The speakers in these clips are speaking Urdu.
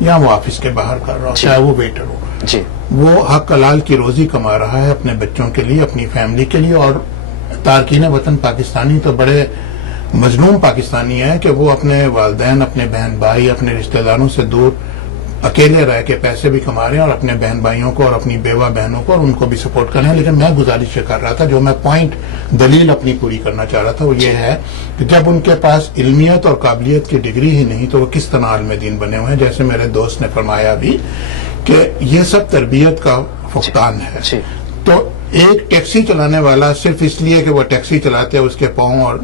یا وہ آفس کے باہر کر رہا ہو، چاہے وہ ویٹر ہو، جی وہ حق حلال کی روزی کما رہا ہے اپنے بچوں کے لیے، اپنی فیملی کے لیے. اور تارکین وطن پاکستانی تو بڑے مظلوم پاکستانی ہیں کہ وہ اپنے والدین، اپنے بہن بھائی، اپنے رشتہ داروں سے دور اکیلے رہ کے پیسے بھی کما رہے ہیں اور اپنے بہن بھائیوں کو اور اپنی بیوہ بہنوں کو اور ان کو بھی سپورٹ کر رہے ہیں. لیکن میں گزارش کر رہا تھا، جو میں پوائنٹ دلیل اپنی پوری کرنا چاہ رہا تھا، وہ یہ ہے کہ جب ان کے پاس علمیت اور قابلیت کی ڈگری ہی نہیں تو وہ کس طرح عالم دین بنے ہوئے ہیں. جیسے میرے دوست نے فرمایا بھی کہ یہ سب تربیت کا فقدان ہے. تو ایک ٹیکسی چلانے والا صرف اس لیے کہ وہ ٹیکسی چلاتے ہیں اس کے پاؤں اور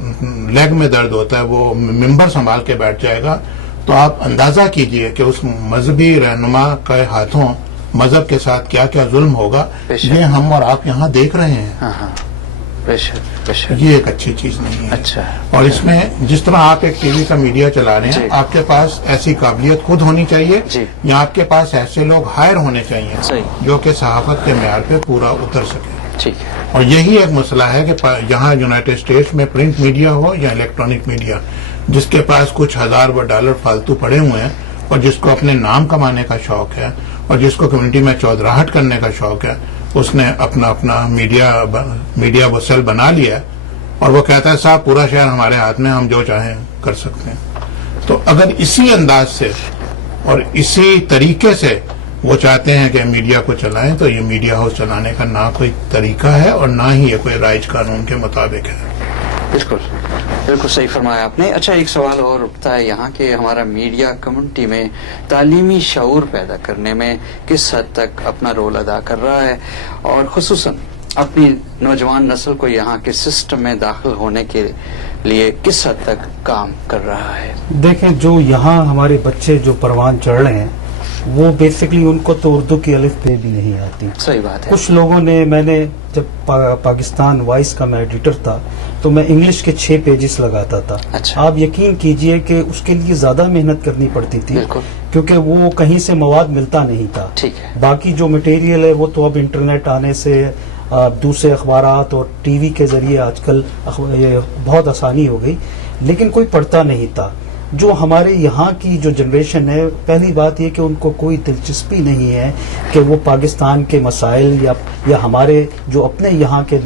لیگ میں درد ہوتا ہے وہ ممبر سنبھال کے بیٹھ جائے گا، تو آپ اندازہ کیجئے کہ اس مذہبی رہنما کے ہاتھوں مذہب کے ساتھ کیا کیا ظلم ہوگا. یہ ہم اور آپ یہاں دیکھ رہے ہیں. یہ ایک اچھی چیز نہیں ہے. اچھا. اور اس میں جس طرح آپ ایک ٹی وی کا میڈیا چلا رہے ہیں، آپ کے پاس ایسی قابلیت خود ہونی چاہیے یا آپ کے پاس ایسے لوگ ہائر ہونے چاہیے جو کہ صحافت کے معیار پہ پورا اتر سکے. اور یہی ایک مسئلہ ہے کہ یہاں یونائٹڈ اسٹیٹس میں پرنٹ میڈیا ہو یا الیکٹرانک میڈیا، جس کے پاس کچھ ہزار $1 فالتو پڑے ہوئے ہیں اور جس کو اپنے نام کمانے کا شوق ہے اور جس کو کمیونٹی میں چودراہٹ کرنے کا شوق ہے، اس نے اپنا میڈیا وہ سیل بنا لیا ہے اور وہ کہتا ہے صاحب پورا شہر ہمارے ہاتھ میں، ہم جو چاہیں کر سکتے ہیں. تو اگر اسی انداز سے اور اسی طریقے سے وہ چاہتے ہیں کہ میڈیا کو چلائیں، تو یہ میڈیا ہاؤس چلانے کا نہ کوئی طریقہ ہے اور نہ ہی یہ کوئی رائج قانون کے مطابق ہے. بالکل صحیح فرمایا آپ نے. اچھا، ایک سوال اور اٹھتا ہے یہاں کہ ہمارا میڈیا کمیونٹی میں تعلیمی شعور پیدا کرنے میں کس حد تک اپنا رول ادا کر رہا ہے اور خصوصاً اپنی نوجوان نسل کو یہاں کے سسٹم میں داخل ہونے کے لیے کس حد تک کام کر رہا ہے؟ دیکھیں، جو یہاں ہمارے بچے جو پروان چڑھ رہے ہیں وہ بیسکلی ان کو تو اردو کی الف بے بھی نہیں آتی. صحیح بات ہے. کچھ لوگوں نے، میں نے جب پاکستان وائس کا میں ایڈیٹر تھا تو میں انگلش کے 6 پیجز لگاتا تھا. آپ یقین کیجئے کہ اس کے لیے زیادہ محنت کرنی پڑتی تھی کیونکہ وہ کہیں سے مواد ملتا نہیں تھا. باقی جو مٹیریل ہے وہ تو اب انٹرنیٹ آنے سے دوسرے اخبارات اور ٹی وی کے ذریعے آج کل بہت آسانی ہو گئی، لیکن کوئی پڑھتا نہیں تھا. جو ہمارے یہاں کی جو جنریشن ہے، پہلی بات یہ کہ ان کو کوئی دلچسپی نہیں ہے کہ وہ پاکستان کے مسائل یا ہمارے جو اپنے یہاں کے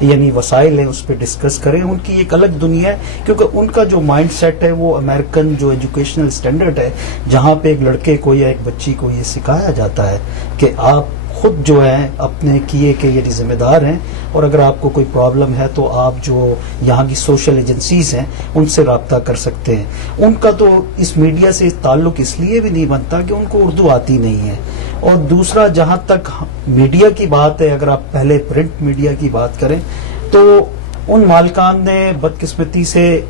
یعنی وسائل ہیں اس پہ ڈسکس کریں. ان کی ایک الگ دنیا ہے کیونکہ ان کا جو مائنڈ سیٹ ہے وہ امریکن جو ایجوکیشنل سٹینڈرڈ ہے، جہاں پہ ایک لڑکے کو یا ایک بچی کو یہ سکھایا جاتا ہے کہ آپ خود جو ہے اپنے کیے کے یہ ذمہ دار ہیں، اور اگر آپ کو کوئی پرابلم ہے تو آپ جو یہاں کی سوشل ایجنسیز ہیں ان سے رابطہ کر سکتے ہیں. ان کا تو اس میڈیا سے تعلق اس لیے بھی نہیں بنتا کہ ان کو اردو آتی نہیں ہے. اور دوسرا، جہاں تک میڈیا کی بات ہے، اگر آپ پہلے پرنٹ میڈیا کی بات کریں تو ان مالکان نے بدقسمتی سے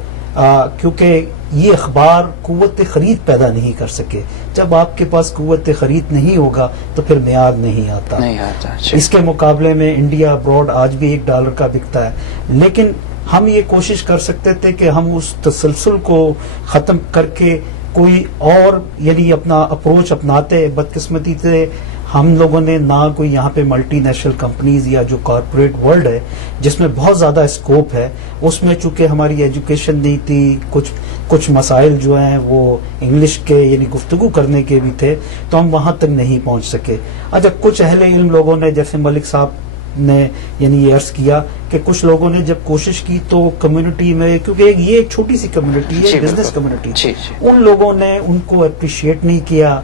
کیونکہ یہ اخبار قوت خرید پیدا نہیں کر سکے. جب آپ کے پاس قوت خرید نہیں ہوگا تو پھر معیار نہیں آتا. اس کے مقابلے میں انڈیا ابراڈ آج بھی $1 کا بکتا ہے، لیکن ہم یہ کوشش کر سکتے تھے کہ ہم اس تسلسل کو ختم کر کے کوئی اور یعنی اپنا اپروچ اپناتے. بدقسمتی سے ہم لوگوں نے نہ کوئی یہاں پہ ملٹی نیشنل کمپنیز یا جو کارپوریٹ ورلڈ ہے جس میں بہت زیادہ اسکوپ ہے، اس میں چونکہ ہماری ایجوکیشن نہیں تھی، کچھ مسائل جو ہیں وہ انگلش کے یعنی گفتگو کرنے کے بھی تھے، تو ہم وہاں تک نہیں پہنچ سکے. اچھا، کچھ اہل علم لوگوں نے جیسے ملک صاحب نے یعنی یہ عرض کیا کہ کچھ لوگوں نے جب کوشش کی تو کمیونٹی میں، کیونکہ یہ ایک چھوٹی سی کمیونٹی ہے، بزنس کمیونٹی، ان لوگوں نے ان کو اپریشیٹ نہیں کیا،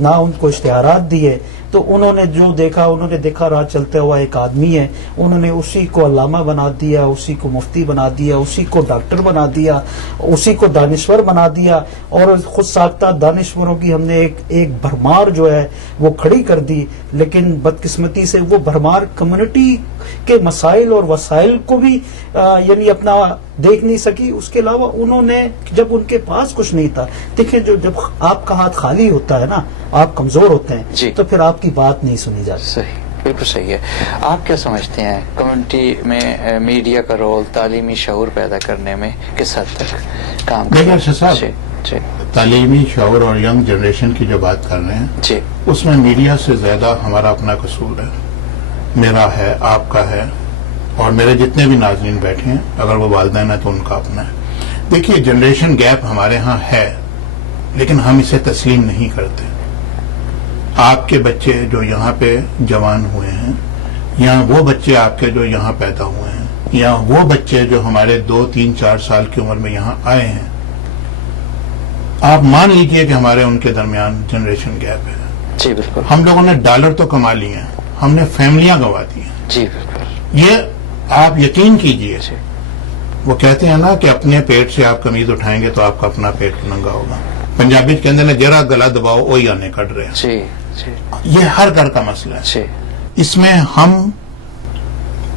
نہ ان کو اشتہارات دیے. تو انہوں نے جو دیکھا، انہوں نے دیکھا راہ چلتا ہوا ایک آدمی ہے، انہوں نے اسی کو علامہ بنا دیا، اسی کو مفتی بنا دیا، اسی کو ڈاکٹر بنا دیا، اسی کو دانشور بنا دیا، اور خود ساختہ دانشوروں کی ہم نے ایک بھرمار جو ہے وہ کھڑی کر دی. لیکن بدقسمتی سے وہ بھرمار کمیونٹی کے مسائل اور وسائل کو بھی یعنی اپنا دیکھ نہیں سکی. اس کے علاوہ انہوں نے جب ان کے پاس کچھ نہیں تھا، دیکھیں جب آپ کا ہاتھ خالی ہوتا ہے نا، آپ کمزور ہوتے ہیں تو پھر آپ کی بات نہیں سنی جاتی. صحیح، بالکل صحیح ہے. آپ کیا سمجھتے ہیں کمیونٹی میں میڈیا کا رول تعلیمی شعور پیدا کرنے میں کس حد تک کام کرتا ہے؟ تعلیمی شعور اور ینگ جنریشن کی جو بات کر رہے ہیں اس میں میڈیا سے زیادہ ہمارا اپنا قصور ہے. میرا ہے، آپ کا ہے، اور میرے جتنے بھی ناظرین بیٹھے ہیں اگر وہ والدین ہیں تو ان کا اپنا ہے. دیکھیے، جنریشن گیپ ہمارے ہاں ہے، لیکن ہم اسے تسلیم نہیں کرتے. آپ کے بچے جو یہاں پہ جوان ہوئے ہیں، یا وہ بچے آپ کے جو یہاں پیدا ہوئے ہیں، یا وہ بچے جو ہمارے 2, 3, 4 سال کی عمر میں یہاں آئے ہیں، آپ مان لیجئے کہ ہمارے ان کے درمیان جنریشن گیپ ہے. جی بالکل. ہم لوگوں نے ڈالر تو کما لیے ہیں، ہم نے فیملیاں گنوا دی ہیں. جی بالکل. یہ آپ یقین کیجئے. وہ کہتے ہیں نا کہ اپنے پیٹ سے آپ قمیض اٹھائیں گے تو آپ کا اپنا پیٹ ننگا ہوگا. پنجابی کے اندر جرا گلا دباؤ وہی آنے کٹ رہے ہیں. جی جی. یہ ہر گھر کا مسئلہ ہے. جی. اس میں ہم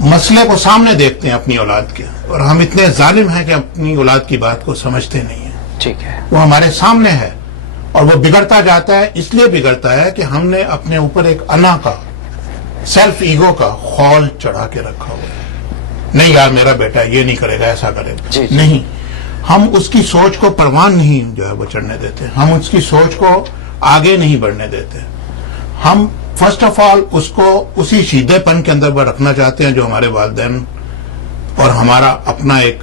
مسئلے کو سامنے دیکھتے ہیں اپنی اولاد کے، اور ہم اتنے ظالم ہیں کہ اپنی اولاد کی بات کو سمجھتے نہیں ہیں. ٹھیک ہے. وہ ہمارے سامنے ہے اور وہ بگڑتا جاتا ہے. اس لیے بگڑتا ہے کہ ہم نے اپنے اوپر ایک انا کا، سیلف ایگو کا خول چڑھا کے رکھا ہوا ہے. نہیں یار میرا بیٹا یہ نہیں کرے گا، ایسا کرے گا. جی جی. نہیں، ہم اس کی سوچ کو پروان نہیں جو ہے وہ چڑھنے دیتے. ہم اس کی سوچ کو آگے نہیں بڑھنے دیتے. ہم فرسٹ آف آل اس کو اسی سیدھے پن کے اندر وہ رکھنا چاہتے ہیں جو ہمارے والدین اور ہمارا اپنا ایک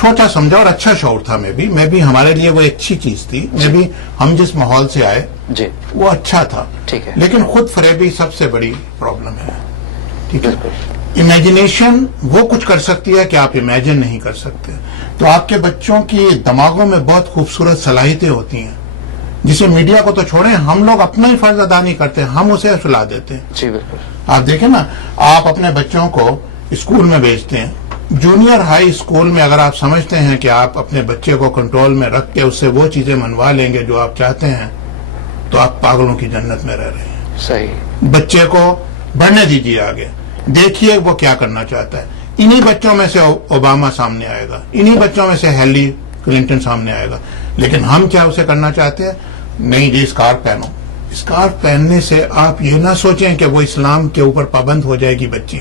سوچا سمجھا اور اچھا شعور تھا. میں بھی ہمارے لیے وہ ایک اچھی چیز تھی. میں بھی ہم جس ماحول سے آئے جی وہ اچھا تھا. ٹھیک ہے. لیکن خود فریبی سب سے بڑی پرابلم ہے. ٹھیک ہے. بالکل. امیجنیشن وہ کچھ کر سکتی ہے کہ آپ امیجن نہیں کر سکتے. تو آپ کے بچوں کی دماغوں میں بہت خوبصورت صلاحیتیں ہوتی ہیں جسے میڈیا کو تو چھوڑیں، ہم لوگ اپنا ہی فرض ادا نہیں کرتے، ہم اسے سلا دیتے ہیں. جی بالکل. آپ دیکھیں نا، آپ اپنے بچوں کو اسکول میں بھیجتے ہیں، جونیئر ہائی اسکول میں اگر آپ سمجھتے ہیں کہ آپ اپنے بچے کو کنٹرول میں رکھ کے اس سے وہ چیزیں منوا لیں گے جو آپ چاہتے ہیں، تو آپ پاگلوں کی جنت میں رہ رہے ہیں. صحیح. بچے کو بڑھنے دیجیے آگے، دیکھیے وہ کیا کرنا چاہتا ہے. انہی بچوں میں سے اوباما سامنے آئے گا، انہی بچوں میں سے ہیلی کلنٹن سامنے آئے گا. لیکن ہم کیا اسے کرنا چاہتے ہیں؟ نہیں جی اسکارف پہنو. اسکارف پہننے سے آپ یہ نہ سوچیں کہ وہ اسلام کے اوپر پابند ہو جائے گی بچی.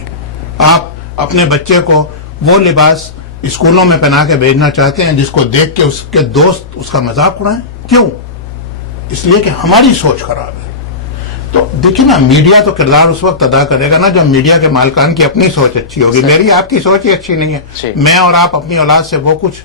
آپ اپنے بچے کو وہ لباس اسکولوں میں پہنا کے بھیجنا چاہتے ہیں جس کو دیکھ کے اس کے دوست اس کا مذاق اڑائیں. کیوں؟ اس لیے کہ ہماری سوچ خراب ہے. تو دیکھیں نا، میڈیا تو کردار اس وقت ادا کرے گا نا جب میڈیا کے مالکان کی اپنی سوچ اچھی ہوگی. میری آپ کی سوچ ہی اچھی نہیں ہے. میں اور آپ اپنی اولاد سے وہ کچھ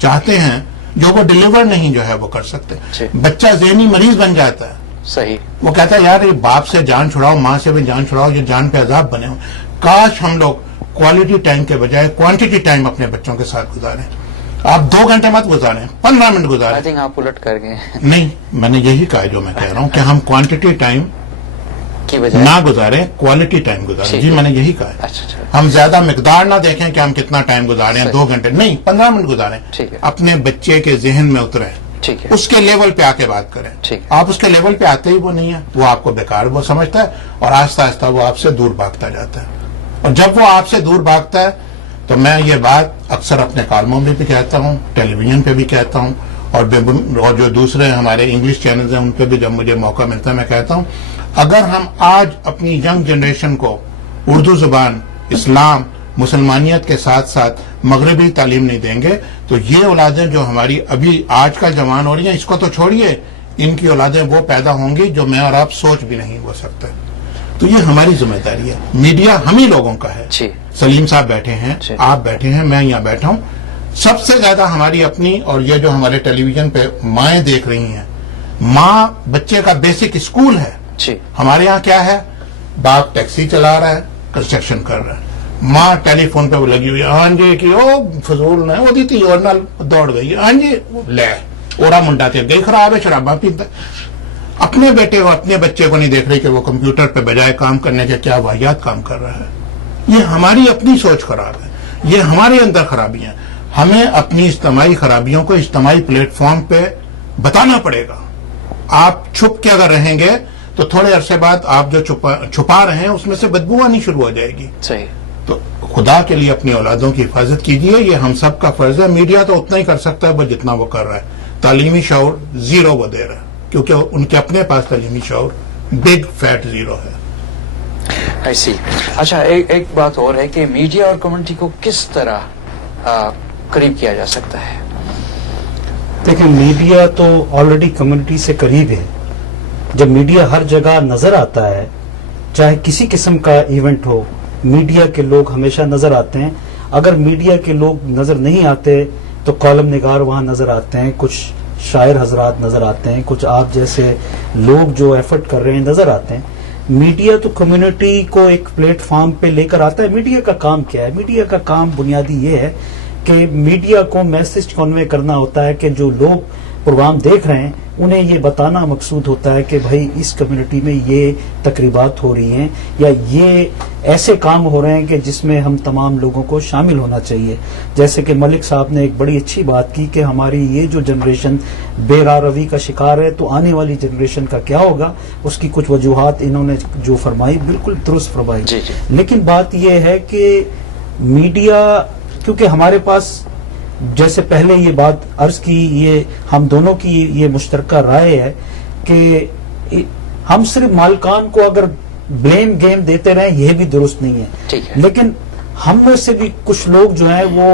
چاہتے ہیں جو وہ ڈیلیور نہیں جو ہے وہ کر سکتے. بچہ ذہنی مریض بن جاتا ہے. صحیح. وہ کہتا ہے یار یہ باپ سے جان چھڑاؤ، ماں سے بھی جان چھڑاؤ، یہ جان پہ عذاب بنے ہوں. کاش ہم لوگ کوالٹی ٹائم کے بجائے کوانٹٹی ٹائم اپنے بچوں کے ساتھ گزاریں. آپ 2 گھنٹے مت گزاریں، 15 منٹ گزاریں. آئی تھنک آپ الٹ کر گئے. نہیں، میں نے یہی کہا جو میں کہہ رہا ہوں کہ ہم کوانٹٹی ٹائم کی بجائے نہ گزاریں، کوالٹی ٹائم گزاریں. جی میں نے یہی کہا ہے. اچھا. ہم زیادہ مقدار نہ دیکھیں کہ ہم کتنا ٹائم گزاریں، 2 گھنٹے نہیں، 15 منٹ گزاریں. ٹھیک ہے. اپنے بچے کے ذہن میں اتریں، ٹھیک ہے. اس کے لیول پہ آ کے بات کریں. ٹھیک ہے. آپ اس کے لیول پہ آتے ہی وہ نہیں ہے، وہ آپ کو بیکار وہ سمجھتا ہے اور آہستہ آہستہ وہ آپ سے دور بھاگتا جاتا ہے. اور جب وہ آپ سے دور بھاگتا ہے تو میں یہ بات اکثر اپنے کالموں میں بھی کہتا ہوں، ٹیلی ویژن پہ بھی کہتا ہوں، اور جو دوسرے ہمارے انگلش چینلز ہیں ان پہ بھی جب مجھے موقع ملتا ہے میں کہتا ہوں، اگر ہم آج اپنی ینگ جنریشن کو اردو زبان، اسلام، مسلمانیت کے ساتھ ساتھ مغربی تعلیم نہیں دیں گے تو یہ اولادیں جو ہماری ابھی آج کل جوان ہو رہی ہیں، اس کو تو چھوڑیے، ان کی اولادیں وہ پیدا ہوں گی جو میں اور آپ سوچ بھی نہیں ہو سکتے. تو یہ ہماری ذمہ داری ہے. میڈیا ہم ہی لوگوں کا ہے. سلیم صاحب بیٹھے ہیں، آپ بیٹھے ہیں، میں یہاں بیٹھا ہوں. سب سے زیادہ ہماری اپنی اور یہ جو ہمارے ٹیلی ویژن پہ مائیں دیکھ رہی ہیں، ماں بچے کا بیسک اسکول ہے. ہمارے یہاں کیا ہے؟ باپ ٹیکسی چلا رہا ہے، کنسٹرکشن کر رہا ہے، ماں ٹیلی فون پہ وہ لگی ہوئی ہے، ہاں جی کہ وہ فضول نے وہ دیتی اور نال دوڑ گئی، ہاں جی لے اوڑا منڈا تے گئی خراب ہے، شراباں پیتا ہے. اپنے بیٹے اور اپنے بچے کو نہیں دیکھ رہی کہ وہ کمپیوٹر پہ بجائے کام کرنے کے کیا واحد کام کر رہا ہے. یہ ہماری اپنی سوچ خراب ہے، یہ ہمارے اندر خرابیاں. ہمیں اپنی اجتماعی خرابیوں کو اجتماعی پلیٹ فارم پہ بتانا پڑے گا. آپ چھپ کے اگر رہیں گے تو تھوڑے عرصے بعد آپ جو چھپا رہے ہیں اس میں سے بدبو آنی شروع ہو جائے گی. صحیح. تو خدا کے لیے اپنی اولادوں کی حفاظت کیجیے، یہ ہم سب کا فرض ہے. میڈیا تو اتنا ہی کر سکتا ہے بس جتنا وہ کر رہا ہے. تعلیمی شعور 0 وہ دے رہا ہے کیونکہ ان کے اپنے پاس تعلیمی شعور بگ فیٹ 0 ہے. ایسی. اچھا ایک بات اور ہے کہ میڈیا اور کمیونٹی کو کس طرح قریب کیا جا سکتا ہے؟ دیکھیں میڈیا تو آلریڈی کمیونٹی سے قریب ہے. جب میڈیا ہر جگہ نظر آتا ہے، چاہے کسی قسم کا ایونٹ ہو، میڈیا کے لوگ ہمیشہ نظر آتے ہیں. اگر میڈیا کے لوگ نظر نہیں آتے تو کالم نگار وہاں نظر آتے ہیں، کچھ شاعر حضرات نظر آتے ہیں, کچھ آپ جیسے لوگ جو ایفرٹ کر رہے ہیں نظر آتے ہیں. میڈیا تو کمیونٹی کو ایک پلیٹ فارم پہ لے کر آتا ہے. میڈیا کا کام کیا ہے؟ میڈیا کا کام بنیادی یہ ہے کہ میڈیا کو میسج کنوے کرنا ہوتا ہے کہ جو لوگ پروگرام دیکھ رہے ہیں انہیں یہ بتانا مقصود ہوتا ہے کہ بھائی اس کمیونٹی میں یہ تقریبات ہو رہی ہیں یا یہ ایسے کام ہو رہے ہیں کہ جس میں ہم تمام لوگوں کو شامل ہونا چاہیے. جیسے کہ ملک صاحب نے ایک بڑی اچھی بات کی کہ ہماری یہ جو جنریشن بے راہ روی کا شکار ہے تو آنے والی جنریشن کا کیا ہوگا, اس کی کچھ وجوہات انہوں نے جو فرمائی بالکل درست فرمائی. لیکن بات یہ ہے کہ میڈیا, کیونکہ ہمارے پاس جیسے پہلے یہ بات عرض کی, یہ ہم دونوں کی یہ مشترکہ رائے ہے کہ ہم صرف مالکان کو اگر بلیم گیم دیتے رہیں یہ بھی درست نہیں ہے. لیکن ہم میں سے بھی کچھ لوگ جو ہیں وہ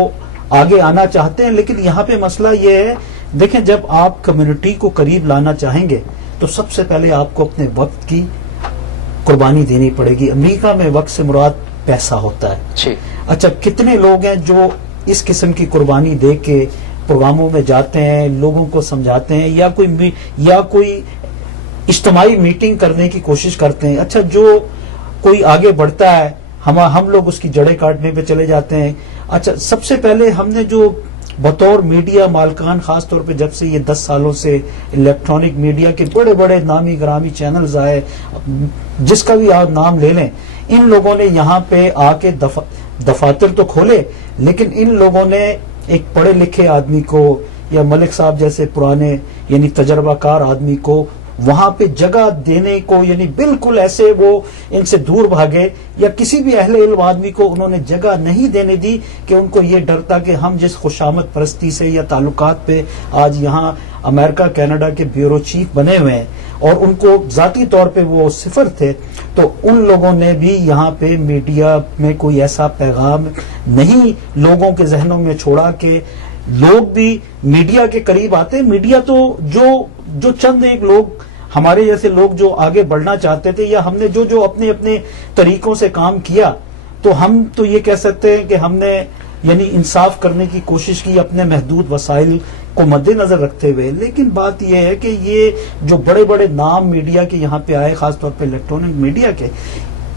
آگے آنا چاہتے ہیں. لیکن یہاں پہ مسئلہ یہ ہے, دیکھیں جب آپ کمیونٹی کو قریب لانا چاہیں گے تو سب سے پہلے آپ کو اپنے وقت کی قربانی دینی پڑے گی. امریکہ میں وقت سے مراد پیسہ ہوتا ہے. اچھا, کتنے لوگ ہیں جو اس قسم کی قربانی دے کے پروگراموں میں جاتے ہیں, لوگوں کو سمجھاتے ہیں یا کوئی اجتماعی میٹنگ کرنے کی کوشش کرتے ہیں. اچھا, جو کوئی آگے بڑھتا ہے ہم لوگ اس کی جڑیں کاٹنے پہ چلے جاتے ہیں. اچھا, سب سے پہلے ہم نے جو بطور میڈیا مالکان, خاص طور پہ جب سے یہ 10 سالوں سے الیکٹرانک میڈیا کے بڑے بڑے نامی گرامی چینلز آئے, جس کا بھی آپ نام لے لیں, ان لوگوں نے یہاں پہ آ کے دفاتر تو کھولے, لیکن ان لوگوں نے ایک پڑھے لکھے آدمی کو یا ملک صاحب جیسے پرانے یعنی تجربہ کار آدمی کو وہاں پہ جگہ دینے کو, یعنی بالکل ایسے وہ ان سے دور بھاگے, یا کسی بھی اہل علم آدمی کو انہوں نے جگہ نہیں دینے دی کہ ان کو یہ ڈر تھا کہ ہم جس خوشامد پرستی سے یا تعلقات پہ آج یہاں امریکہ کینیڈا کے بیورو چیف بنے ہوئے ہیں اور ان کو ذاتی طور پہ وہ صفر تھے, تو ان لوگوں نے بھی یہاں پہ میڈیا میں کوئی ایسا پیغام نہیں لوگوں کے ذہنوں میں چھوڑا کہ لوگ بھی میڈیا کے قریب آتے. میڈیا تو جو چند ایک لوگ ہمارے جیسے لوگ جو آگے بڑھنا چاہتے تھے, یا ہم نے جو اپنے اپنے طریقوں سے کام کیا, تو ہم تو یہ کہہ سکتے ہیں کہ ہم نے یعنی انصاف کرنے کی کوشش کی اپنے محدود وسائل کو مد نظر رکھتے ہوئے. لیکن بات یہ ہے کہ یہ جو بڑے بڑے نام میڈیا کے یہاں پہ آئے, خاص طور پہ الیکٹرانک میڈیا کے,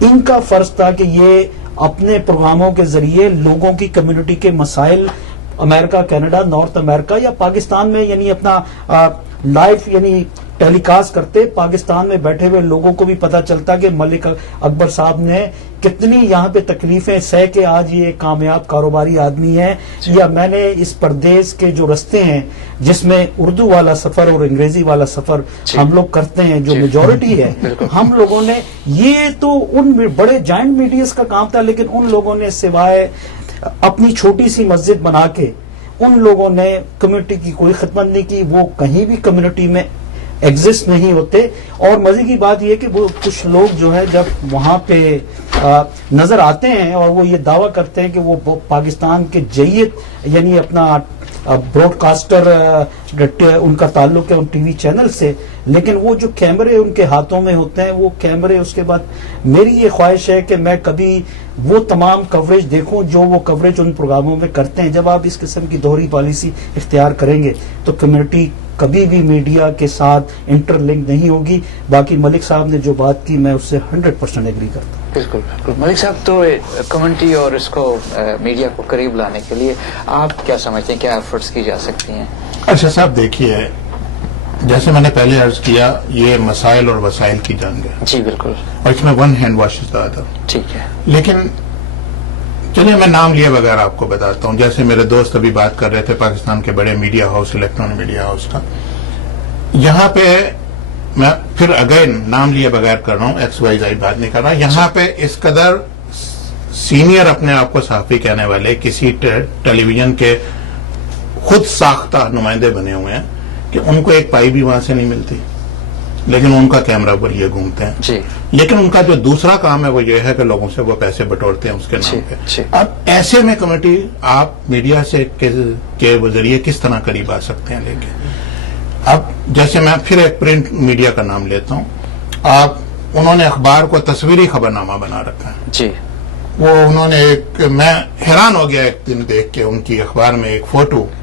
ان کا فرض تھا کہ یہ اپنے پروگراموں کے ذریعے لوگوں کی کمیونٹی کے مسائل امریکہ, کینیڈا, نارتھ امریکہ یا پاکستان میں یعنی اپنا لائف یعنی ٹیلی کاسٹ کرتے. پاکستان میں بیٹھے ہوئے لوگوں کو بھی پتا چلتا کہ ملک اکبر صاحب نے کتنی یہاں پہ تکلیفیں سہ کے آج یہ کامیاب کاروباری آدمی ہے, یا میں نے اس پردیس کے جو رستے ہیں جس میں اردو والا سفر اور انگریزی والا سفر ہم لوگ کرتے ہیں, جو میجورٹی ہے, ہم لوگوں نے, یہ تو ان بڑے جائنٹ میڈیاز کا کام تھا. لیکن ان لوگوں نے سوائے اپنی چھوٹی سی مسجد بنا کے ان لوگوں نے کمیونٹی کی کوئی خدمت نہیں کی. وہ کہیں بھی کمیونٹی میں ایگزسٹ نہیں ہوتے. اور مزے کی بات یہ کہ وہ کچھ لوگ جو ہے جب وہاں پہ نظر آتے ہیں اور وہ یہ دعویٰ کرتے ہیں کہ وہ پاکستان کے جیت یعنی اپنا براڈ کاسٹر ان کا تعلق ہے ان ٹی وی چینل سے, لیکن وہ جو کیمرے ان کے ہاتھوں میں ہوتے ہیں وہ کیمرے, اس کے بعد میری یہ خواہش ہے کہ میں کبھی وہ تمام کوریج دیکھوں جو وہ کوریج ان پروگراموں میں کرتے ہیں. جب آپ اس قسم کی دوہری پالیسی اختیار کریں گے تو کمیونٹی کبھی بھی میڈیا کے ساتھ انٹر لنک نہیں ہوگی. باقی ملک صاحب نے جو بات کی میں اس سے 100% ایگری کرتا ہوں. بالکل بالکل. ملک صاحب, تو کمیونٹی اور اس کو میڈیا کو قریب لانے کے لیے آپ کیا سمجھتے ہیں, کیا ایفرٹس کی جا سکتی ہیں؟ اچھا صاحب, دیکھیے جیسے میں نے پہلے عرض کیا, یہ مسائل اور وسائل کی جنگ ہے. جی بالکل. اور اس میں ون ہینڈ واش زیادہ. ٹھیک ہے. لیکن چلیے میں نام لیے بغیر آپ کو بتاتا ہوں. جیسے میرے دوست ابھی بات کر رہے تھے پاکستان کے بڑے media house, electronic media house کا, یہاں پہ میں پھر اگین نام لیے بغیر کر رہا ہوں, ایکس وائی زیڈ بات نہیں کر رہا. یہاں پہ اس قدر سینئر اپنے آپ کو صحافی کہنے والے کسی ٹیلی ویژن کے خود ساختہ نمائندے بنے ہوئے ہیں کہ ان کو ایک پائی بھی وہاں سے نہیں ملتی, لیکن ان کا کیمرہ پر یہ گھومتے ہیں. جی. لیکن ان کا جو دوسرا کام ہے وہ یہ ہے کہ لوگوں سے وہ پیسے بٹورتے ہیں اس کے نام پہ. اب ایسے میں کمیٹی آپ میڈیا سے کے ذریعے کس طرح قریب آ سکتے ہیں. لیکن اب جیسے میں پھر ایک پرنٹ میڈیا کا نام لیتا ہوں, انہوں نے اخبار کو تصویری خبر نامہ بنا رکھا ہے. جی. وہ انہوں نے میں حیران ہو گیا ایک دن دیکھ کے ان کی اخبار میں ایک photo,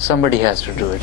somebody has to do it।